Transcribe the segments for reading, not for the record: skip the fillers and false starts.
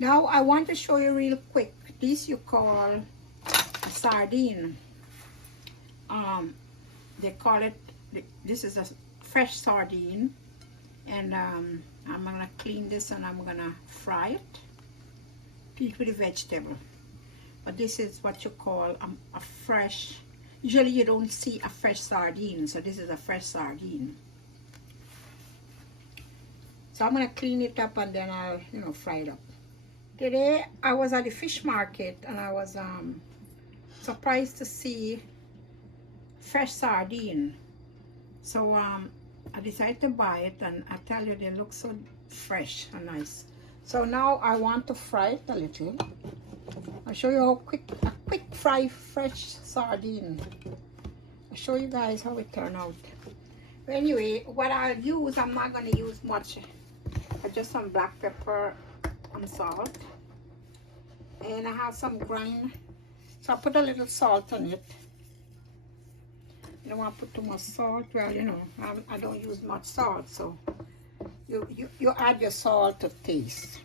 Now I want to show you real quick. This you call a sardine. They call it, this is a fresh sardine. And I'm gonna clean this and I'm gonna fry it. Eat with the vegetable. But this is what you call a fresh, usually you don't see a fresh sardine. So this is a fresh sardine. So I'm gonna clean it up and then I'll, fry it up. Today I was at the fish market and I was surprised to see fresh sardine. So I decided to buy it, and I tell you, they look so fresh and nice. So now I want to fry it a little. I'll show you how a quick fry fresh sardine. I'll show you guys how it turned out. But anyway, what I'll use, I'm not going to use much. Just some black pepper and salt. And I have some grind. So I put a little salt on it. You don't want to put too much salt. Well, I don't use much salt, so you add your salt to taste.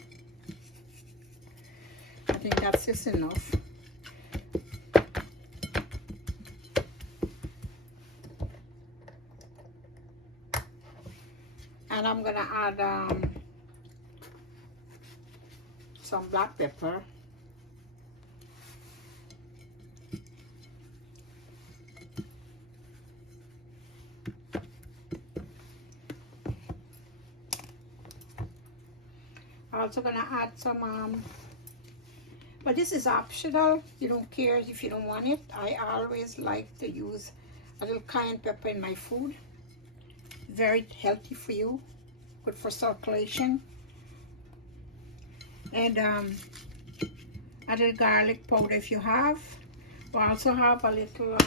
I think that's just enough. And I'm gonna add some black pepper. I'm also gonna add some but this is optional. You don't care if you don't want it. I always like to use a little cayenne pepper in my food. Very healthy for you, good for circulation. And a little garlic powder if you have. I also have a little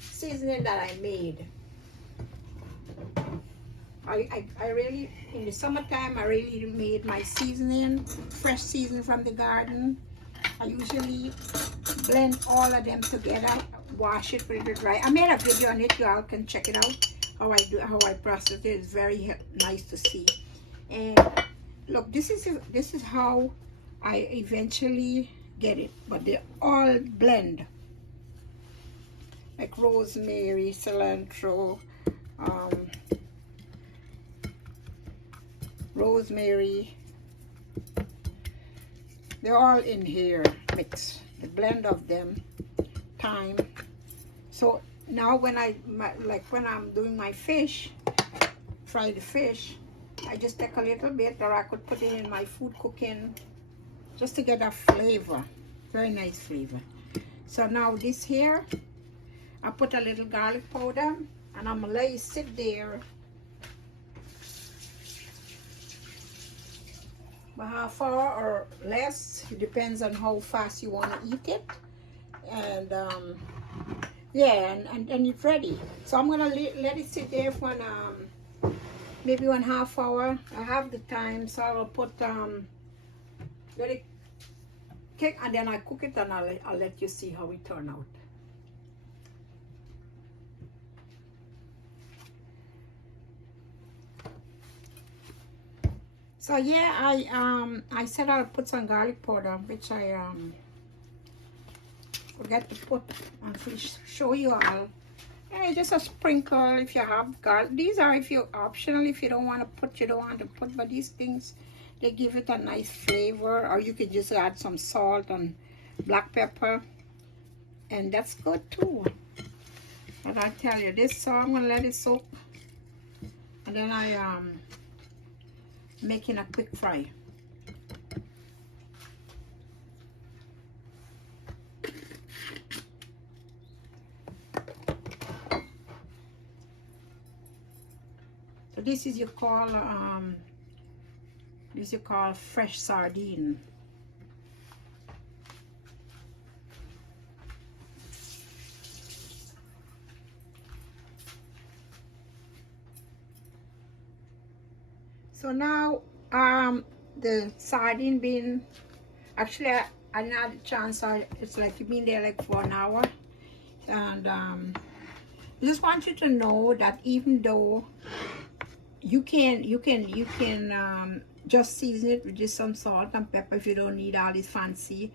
seasoning that I made. I really, in the summertime, I really made my seasoning, fresh seasoning from the garden. I usually blend all of them together, wash it, put it dry. I made a video on it, you all can check it out, how I process it. It's very nice to see. And look, this is how I eventually get it, but they all blend. Like rosemary, cilantro, rosemary, they're all in here mixed, the blend of them, thyme. So now when when I'm doing my fish, fry the fish, I just take a little bit, or I could put it in my food cooking just to get a flavor, very nice flavor. So now this here, I put a little garlic powder and I'm gonna let it sit there a half hour or less. It depends on how fast you want to eat it. And yeah, and it's ready. So I'm gonna let it sit there for maybe 1/2 hour. I have the time, so I'll put let it cook, and then I cook it, and I'll let you see how it turn out. So yeah, I said I'll put some garlic powder, which I forget to put and show you all. And just a sprinkle if you have garlic. These are if you're optional, if you don't want to put, you don't want to put, but these things, they give it a nice flavor. Or you could just add some salt and black pepper, and that's good too. But I tell you this, so I'm gonna let it soak, and then I making a quick fry. So this is you call fresh sardine. So now the sardine being, actually I didn't have a chance. It's like you've been there like for an hour, and I just want you to know that even though you can just season it with just some salt and pepper if you don't need all this fancy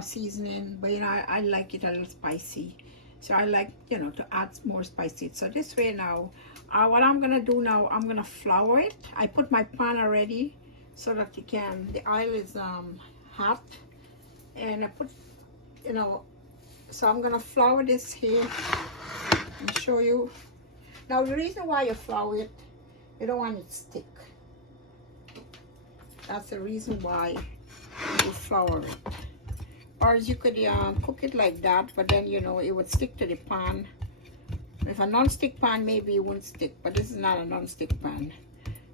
seasoning. But you know, I like it a little spicy, so I like, you know, to add more spicy. So this way now, what I'm gonna do now, I'm gonna flour it. I put my pan already so that you can, the oil is hot, and I put, you know, so I'm gonna flour this here and show you. Now the reason why you flour it, you don't want it to stick. That's the reason why you flour it. Or you could cook it like that, but then, you know, it would stick to the pan. If a non-stick pan, maybe it won't stick, but this is not a non-stick pan.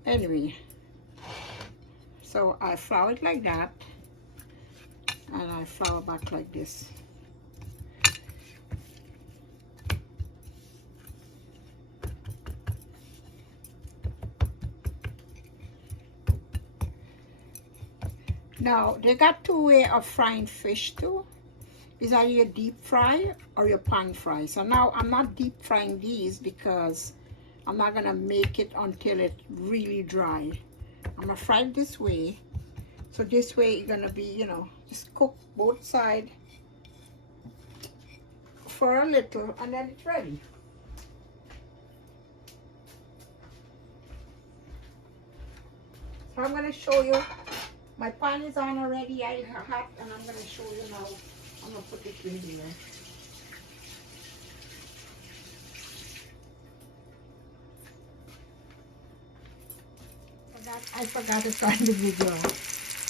Anyway, so I flour it like that, and I flour back like this. Now, they got two ways of frying fish too. Is either your deep fry or your pan fry. So now I'm not deep frying these because I'm not gonna make it until it's really dry. I'm gonna fry it this way. So this way it's gonna be, you know, just cook both sides for a little and then it's ready. So I'm gonna show you. My pan is on already, I hot, and I'm going to show you now. I'm going to put it in here. I forgot to start the video.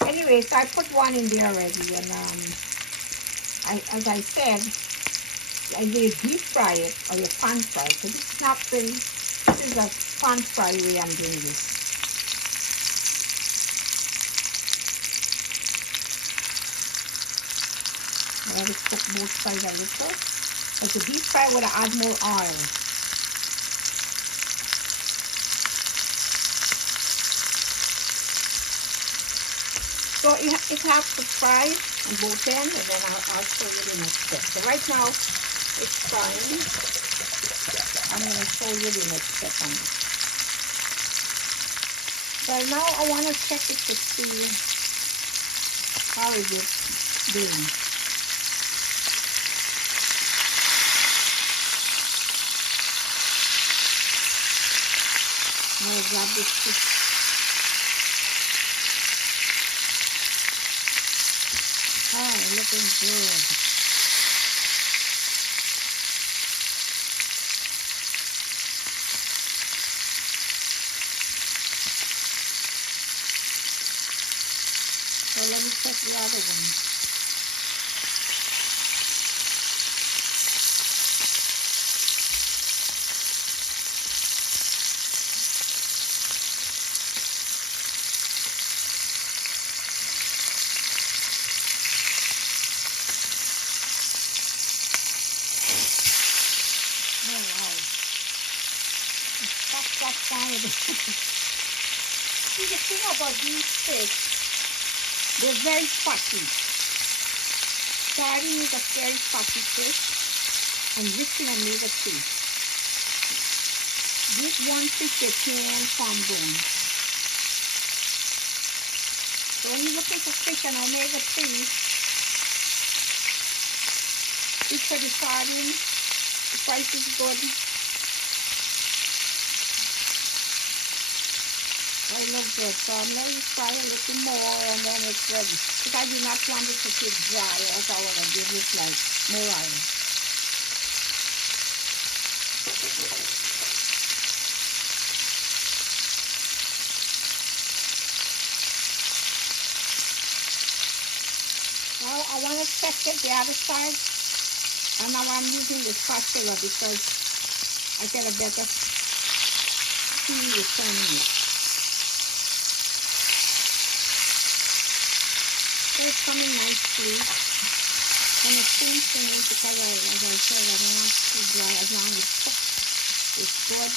Anyways, I put one in there already, and as I said, I either deep fry it or you pan fry. So this is not really, this is a pan fry way I'm doing this. I have to cook both sides a little. But the deep fry would add more oil. So it has to fry on both ends, and then I'll show you the next step. So right now it's frying. I'm going to show you the next step on this. So now I want to check it to see how is it doing. I'll grab this fish. Oh, looking good. So let me check the other one. See, the thing about these fish, they're very fatty. Sardine is a very fatty fish and rich in omega-3. This one fish they can farm bone. So when you're looking for fish and omega-3, look for the sardine. The price is good. I look good, so I'm going to fry a little more and then it's ready. Because I do not want it to get dry, as I want to give it like more oil. Now I want to check it the other side, and now I'm using the spatula because I get a better feel with turning it. So it's coming nicely, and it's finishing because as I said, I don't want it to dry. As long as it's cooked, it's good.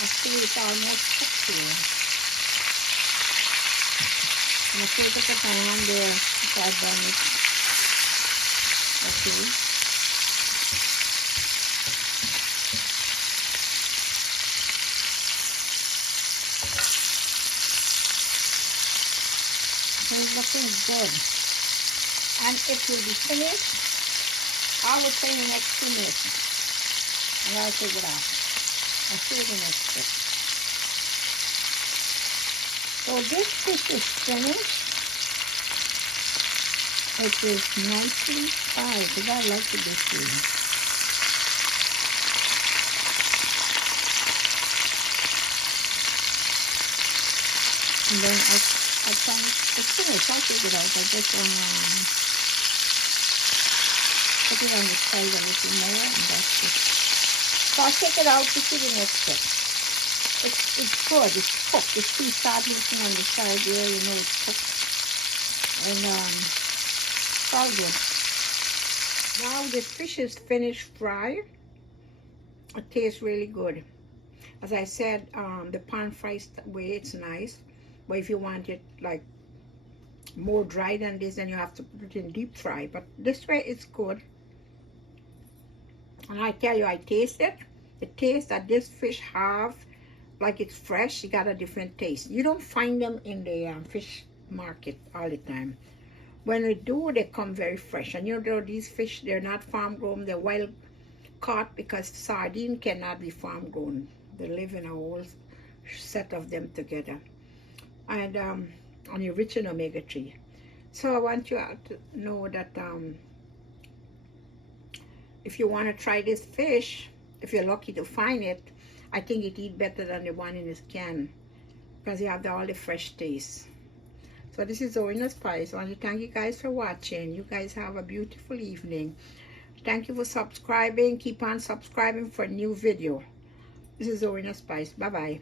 I see it's almost cooked here. I'm afraid to put my hand there before I burn it. Okay. It's looking good. And it will be finished, I will say in the next 2 minutes. And I'll take it out. I'll show you the next step. So this fish is finished. It is nicely fried because I like it this way. And then I can, it's finished. I'll take it out. I just want to put it on the side a little more, and that's it. So I'll take it out to see the next step. It's good. It's cooked. You see, start looking on the side there, you know it's cooked. And it's all good. Now the fish is finished fried. It tastes really good. As I said, the pan fried way, it's nice. But if you want it like more dry than this, then you have to put it in deep fry. But this way it's good. And I tell you, I taste it. The taste that this fish have, like it's fresh, it got a different taste. You don't find them in the fish market all the time. When we do, they come very fresh. And you know, these fish, they're not farm grown, they're wild caught, because sardine cannot be farm grown. They live in a whole set of them together. And you're rich in omega-3. So I want you to know that if you want to try this fish, if you're lucky to find it, I think it eats better than the one in this can, because you have all the fresh taste. So this is Orina Spice. I want to thank you guys for watching. You guys have a beautiful evening. Thank you for subscribing. Keep on subscribing for a new video. This is Orina Spice. Bye-bye.